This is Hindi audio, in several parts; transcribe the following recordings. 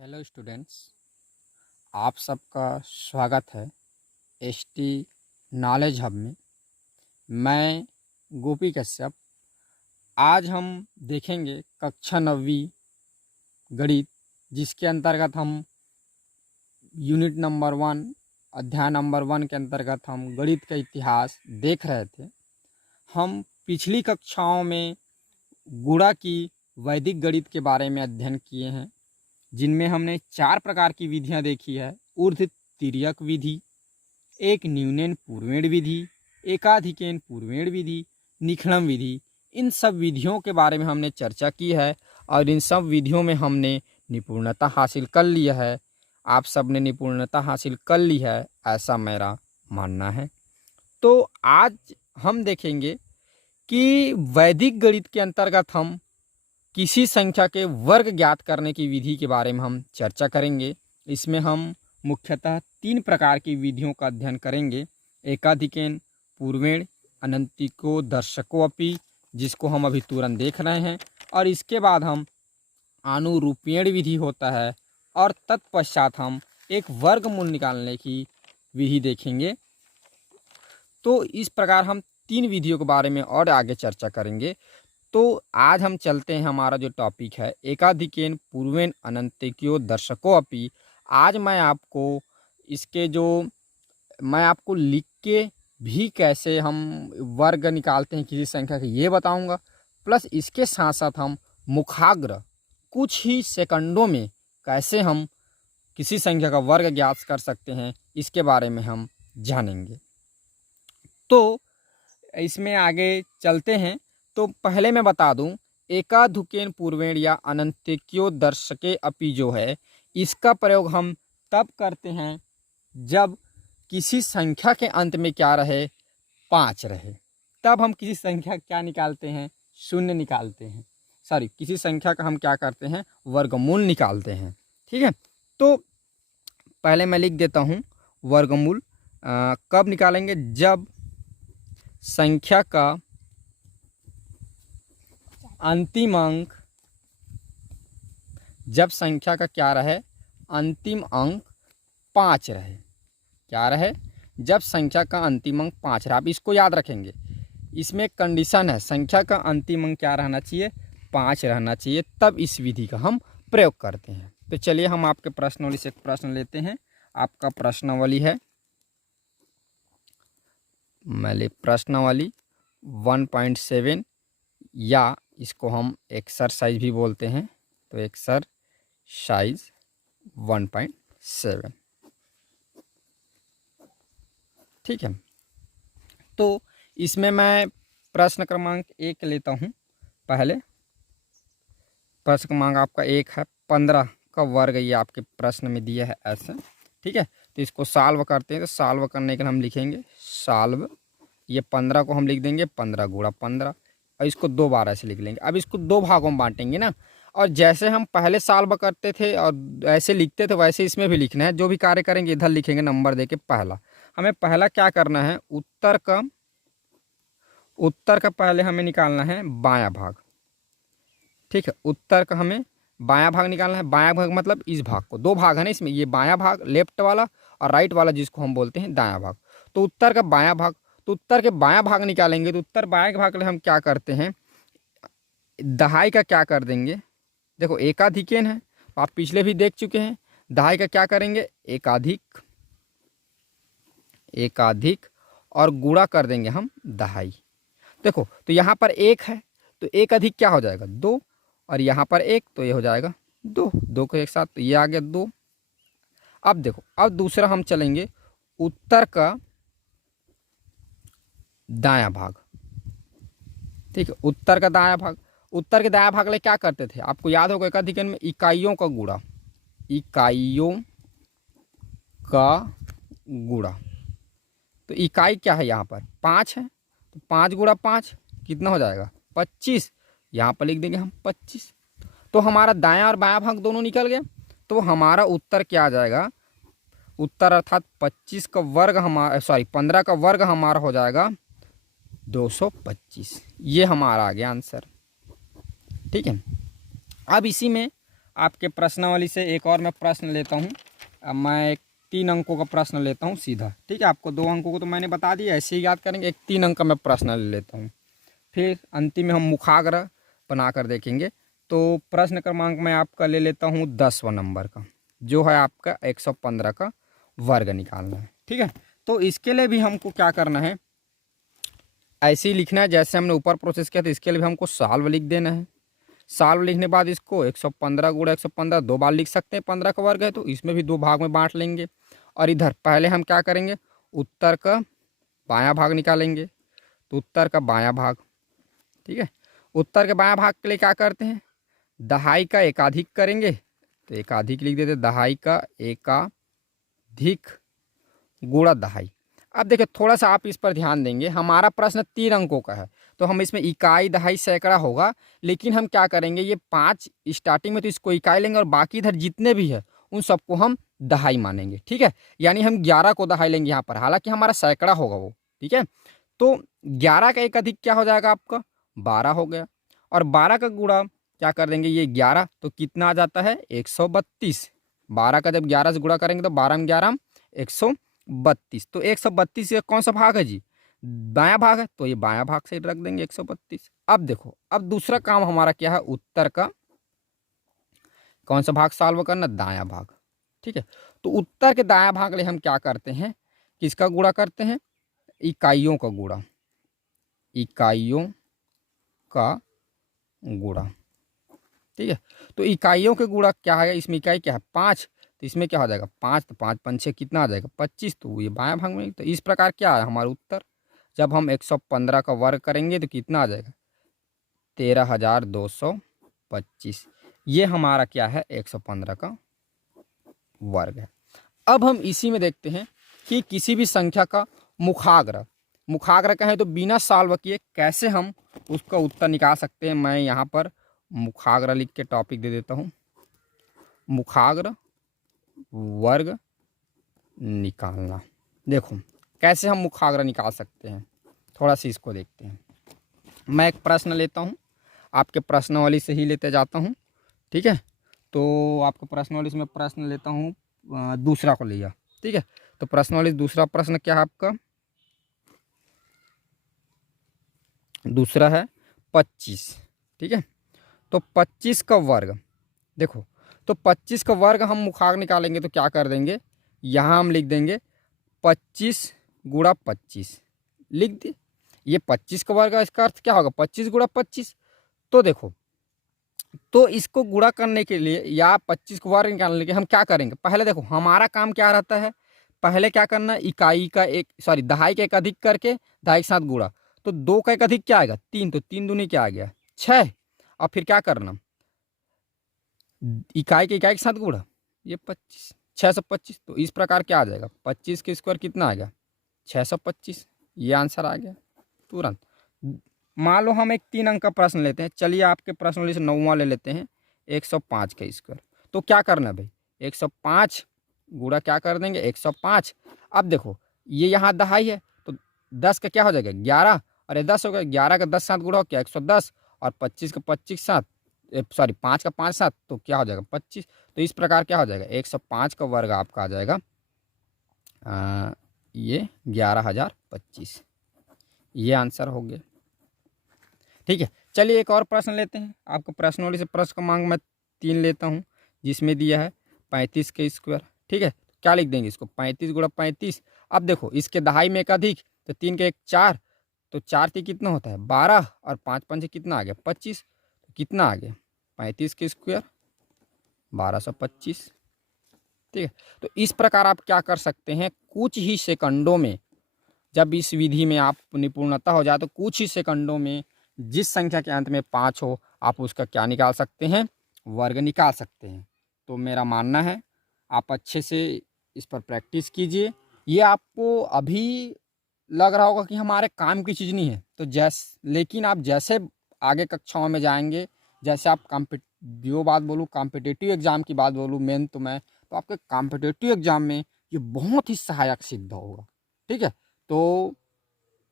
हेलो स्टूडेंट्स, आप सबका स्वागत है एसटी नॉलेज हब में। मैं गोपी कश्यप। आज हम देखेंगे कक्षा 9वीं गणित, जिसके अंतर्गत हम यूनिट नंबर 1 अध्याय नंबर 1 के अंतर्गत हम गणित का इतिहास देख रहे थे। हम पिछली कक्षाओं में गुणा की वैदिक गणित के बारे में अध्ययन किए हैं, जिनमें हमने 4 प्रकार की विधियां देखी है। ऊर्ध्व तिर्यक विधि, एक न्यूनेन पूर्वेण विधि, एकाधिकेन पूर्वेण विधि, निखिलम विधि। इन सब विधियों के बारे में हमने चर्चा की है और इन सब विधियों में हमने निपुणता हासिल कर लिया है। आप सब ने निपुणता हासिल कर ली है, ऐसा मेरा मानना है। तो आज हम देखेंगे कि वैदिक गणित के अंतर्गत हम किसी संख्या के वर्ग ज्ञात करने की विधि के बारे में हम चर्चा करेंगे। इसमें हम मुख्यतः 3 प्रकार की विधियों का अध्ययन करेंगे। एकाधिकेन पूर्वेण, अनंतिको दर्शको अपि, जिसको हम अभी तुरंत देख रहे हैं, और इसके बाद हम अनुरूपेण विधि होता है, और तत्पश्चात हम एक वर्गमूल निकालने की विधि देखेंगे। तो इस प्रकार हम 3 विधियों के बारे में और आगे चर्चा करेंगे। तो आज हम चलते हैं, हमारा जो टॉपिक है एकाधिकेन पूर्वेण अनंतिको दर्शको अपि। आज मैं आपको लिख के भी कैसे हम वर्ग निकालते हैं किसी संख्या के, ये बताऊंगा। प्लस इसके साथ साथ हम मुखाग्र कुछ ही सेकंडों में कैसे हम किसी संख्या का वर्ग ज्ञात कर सकते हैं, इसके बारे में हम जानेंगे। तो इसमें आगे चलते हैं। तो पहले मैं बता दूं, एकाधिकेन पूर्वेण या अनंतिको दर्शके अपि जो है, इसका प्रयोग हम तब करते हैं जब किसी संख्या के अंत में क्या रहे, 5 रहे। तब हम किसी संख्या क्या निकालते हैं, शून्य निकालते हैं। किसी संख्या का हम क्या करते हैं, वर्गमूल निकालते हैं। ठीक है, तो पहले मैं लिख देता हूँ वर्गमूल कब निकालेंगे, जब संख्या का अंतिम अंक, जब संख्या का क्या रहे, अंतिम अंक 5 रहे। क्या रहे, जब संख्या का अंतिम अंक 5 रहा। आप इसको याद रखेंगे, इसमें एक कंडीशन है, संख्या का अंतिम अंक क्या रहना चाहिए, 5 रहना चाहिए, तब इस विधि का हम प्रयोग करते हैं। तो चलिए हम आपके प्रश्नावली से एक प्रश्न लेते हैं। आपका प्रश्नावली है, प्रश्नावली 1.7, या इसको हम एक्सरसाइज भी बोलते हैं। तो एक्सरसाइज 1.7, ठीक है। तो इसमें मैं प्रश्न क्रमांक 1 लेता हूँ। पहले प्रश्न क्रमांक आपका 1 है, 15 का वर्ग, ये आपके प्रश्न में दिया है ऐसे। ठीक है, तो इसको सॉल्व करते हैं। तो सॉल्व करने के लिए हम लिखेंगे सॉल्व, ये 15 को हम लिख देंगे 15 गुणा 15, और इसको 2 बार ऐसे लिख लेंगे। अब इसको 2 भागों में बांटेंगे ना, और जैसे हम पहले सॉल्व करते थे और ऐसे लिखते थे, वैसे इसमें भी लिखना है। जो भी कार्य करेंगे इधर लिखेंगे नंबर देके। हमें पहला क्या करना है, उत्तर का पहले हमें निकालना है बायां भाग। ठीक है, उत्तर का हमें बायां भाग निकालना है। बायां भाग मतलब इस भाग को, 2 भाग है ना इसमें, ये बायां भाग लेफ्ट वाला और राइट वाला, जिसको हम बोलते हैं दायां भाग। तो उत्तर का बायां भाग, तो उत्तर के बायां भाग निकालेंगे। तो उत्तर बायां भाग के लिए हम क्या करते हैं, दहाई का क्या कर देंगे, देखो एकाधिकेन है, तो आप पिछले भी देख चुके हैं। दहाई का क्या करेंगे, एकाधिक और गुणा कर देंगे हम दहाई। देखो, तो यहाँ पर 1 है, तो 1 अधिक क्या हो जाएगा, 2, और यहाँ पर 1, तो ये हो जाएगा 2, 2 को एक साथ, तो ये आ गया 2। अब देखो, अब दूसरा हम चलेंगे उत्तर का दायां भाग। ठीक है, उत्तर का दायां भाग, उत्तर के दायां भाग ले क्या करते थे, आपको याद होगा एकाधिकन में इकाइयों का गुणा, इकाइयों का गुणा। तो इकाई क्या है, यहाँ पर 5 है, तो 5 गुणा 5 कितना हो जाएगा, 25। यहाँ पर लिख देंगे हम 25। तो हमारा दायां और बायां भाग दोनों निकल गए। तो हमारा उत्तर क्या आ जाएगा, उत्तर अर्थात 25 का वर्ग हमारा, 15 का वर्ग हमारा हो जाएगा 225। ये हमारा आ गया आंसर। ठीक है, अब इसी में आपके प्रश्नावली से एक और मैं प्रश्न लेता हूँ। अब मैं एक 3 अंकों का प्रश्न लेता हूँ सीधा, ठीक है। आपको 2 अंकों को तो मैंने बता दिया, ऐसे ही याद करेंगे। एक 3 अंक का मैं प्रश्न ले लेता हूँ, फिर अंतिम में हम मुखाग्र बनाकर देखेंगे। तो प्रश्न क्रमांक मैं आपका ले लेता हूँ 10वां नंबर का, जो है आपका 115 का वर्ग निकालना है, ठीक है। तो इसके लिए भी हमको क्या करना है, ऐसे ही लिखना है जैसे हमने ऊपर प्रोसेस किया था। इसके लिए भी हमको साल्व लिख देना है। साल्व लिखने बाद इसको 115 गुणा 115 2 बार लिख सकते हैं, 15 का वर्ग है तो इसमें भी 2 भाग में बांट लेंगे। और इधर पहले हम क्या करेंगे, उत्तर का बायां भाग निकालेंगे। तो उत्तर का बायां भाग, ठीक है। उत्तर के बायां भाग के लिए क्या करते हैं, दहाई का एकाधिक करेंगे। तो एकाधिक लिख देते, दहाई का एकाधिक गुणा दहाई। अब देखिए थोड़ा सा आप इस पर ध्यान देंगे, हमारा प्रश्न 3 अंकों का है तो हम इसमें इकाई दहाई सैकड़ा होगा। लेकिन हम क्या करेंगे, ये 5 स्टार्टिंग में तो इसको इकाई लेंगे और बाकी इधर जितने भी है उन सबको हम दहाई मानेंगे, ठीक है। यानी हम 11 को दहाई लेंगे यहाँ पर, हालांकि हमारा सैकड़ा होगा वो, ठीक है। तो 11 का एक अधिक क्या हो जाएगा आपका, 12 हो गया। और 12 का गुणा क्या कर देंगे, ये 11 तो कितना आ जाता है 132। 12 का जब 11 से गुणा करेंगे तो 12 में 11 132। तो 132 ये कौन सा भाग है जी, बायां भाग है, तो ये बायां भाग से रख देंगे 132। अब देखो, अब दूसरा काम हमारा क्या है, उत्तर का कौन सा भाग सॉल्व करना, दायां भाग, ठीक है। तो उत्तर के दायां भाग ले हम क्या करते हैं, किसका गुणा करते हैं, इकाइयों का गुणा, इकाइयों का गुणा, ठीक है। तो इकाइयों के गुणा क्या है, इसमें इकाई क्या है 5, तो इसमें क्या हो जाएगा 5, तो 5 5 6 कितना आ जाएगा 25। तो ये बायां भाग में, तो इस प्रकार क्या है हमारा उत्तर। जब हम 115 का वर्ग करेंगे तो कितना आ जाएगा 13,225। ये हमारा क्या है 115 का वर्ग है। अब हम इसी में देखते हैं कि किसी भी संख्या का मुखाग्र, मुखाग्र कहें तो बिना सॉल्व किए कैसे हम उसका उत्तर निकाल सकते हैं। मैं यहाँ पर मुखाग्र लिख के टॉपिक दे देता हूँ, मुखाग्र वर्ग निकालना। देखो कैसे हम मुखाग्र निकाल सकते हैं, थोड़ा सा इसको देखते हैं। मैं एक प्रश्न लेता हूँ, आपके प्रश्नावली से ही लेते जाता हूँ, ठीक है। तो आपके प्रश्नावली से मैं प्रश्न लेता हूँ, दूसरा को लिया, ठीक है। तो प्रश्नावली दूसरा प्रश्न क्या है आपका, दूसरा है 25, ठीक है। तो 25 का वर्ग, देखो तो 25 का वर्ग हम मुखाग्र निकालेंगे तो क्या कर देंगे, यहाँ हम लिख देंगे 25 गुणा 25 लिख दे। ये 25 का वर्ग है, इसका अर्थ क्या होगा 25 गुणा 25। तो देखो, तो इसको गुणा करने के लिए या 25 को वर्ग निकालने के लिए हम क्या करेंगे, पहले देखो हमारा काम क्या रहता है, पहले क्या करना, इकाई का एक सॉरी दहाई का एक अधिक करके दहाई के साथ गुणा। तो 2 का एक अधिक क्या आएगा 3, तो 3 दूनी क्या आ गया 6। और फिर क्या करना, इकाई के साथ गुणा, ये 25 625। तो इस प्रकार क्या आ जाएगा 25 के स्क्वायर कितना आ गया 625। ये आंसर आ गया तुरंत। मान लो हम एक 3 अंक का प्रश्न लेते हैं, चलिए आपके प्रश्न से 9वां ले लेते हैं, 105 का स्क्वायर। तो क्या करना है भाई, 105 गुणा क्या कर देंगे 105। अब देखो ये यहाँ दहाई है तो 10 का क्या हो जाएगा 11, और ये 10 हो गया, 11 का 10 साथ गुणा हो क्या 110, और 25 का 25 साथ सॉरी 5 का 5 साथ तो क्या हो जाएगा 25। तो इस प्रकार क्या हो जाएगा 105 का वर्ग आपका आ जाएगा ये 11,025। ये आंसर हो गया, ठीक है। चलिए एक और प्रश्न लेते हैं, आपको प्रश्नों से प्रश्न क्रमांक मैं 3 लेता हूँ, जिसमें दिया है 35 के स्क्वायर, ठीक है। क्या लिख देंगे इसको 35 गुणा 35। अब देखो इसके दहाई में एक अधिक, तो 3 के 1 4, तो 4 3 कितना होता है 12, और 5 5 कितना आ गया 25। तो कितना आ गया 35 के स्क्वायर 1225, ठीक है। तो इस प्रकार आप क्या कर सकते हैं, कुछ ही सेकंडों में, जब इस विधि में आप निपुणता हो जाए तो कुछ ही सेकंडों में जिस संख्या के अंत में 5 हो आप उसका क्या निकाल सकते हैं, वर्ग निकाल सकते हैं। तो मेरा मानना है आप अच्छे से इस पर प्रैक्टिस कीजिए। ये आपको अभी लग रहा होगा कि हमारे काम की चीज़ नहीं है, तो लेकिन आप जैसे आगे कक्षाओं में जाएंगे, जैसे आप जो बात बोलूँ कॉम्पिटिटिव एग्ज़ाम की बात बोलूँ मेन तो मैं, तो आपके कॉम्पिटिटिव एग्ज़ाम में ये बहुत ही सहायक सिद्ध होगा, ठीक है। तो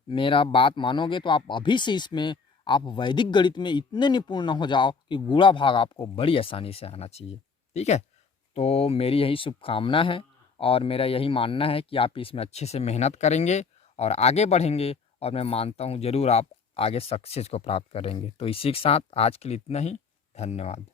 मेरा बात मानोगे तो आप अभी से इसमें आप वैदिक गणित में इतने निपुण न हो जाओ कि गुणा भाग आपको बड़ी आसानी से आना चाहिए। ठीक है, तो मेरी यही शुभकामना है और मेरा यही मानना है कि आप इसमें अच्छे से मेहनत करेंगे और आगे बढ़ेंगे, और मैं मानता हूँ ज़रूर आप आगे सक्सेस को प्राप्त करेंगे। तो इसी के साथ आज के लिए इतना ही। धन्यवाद।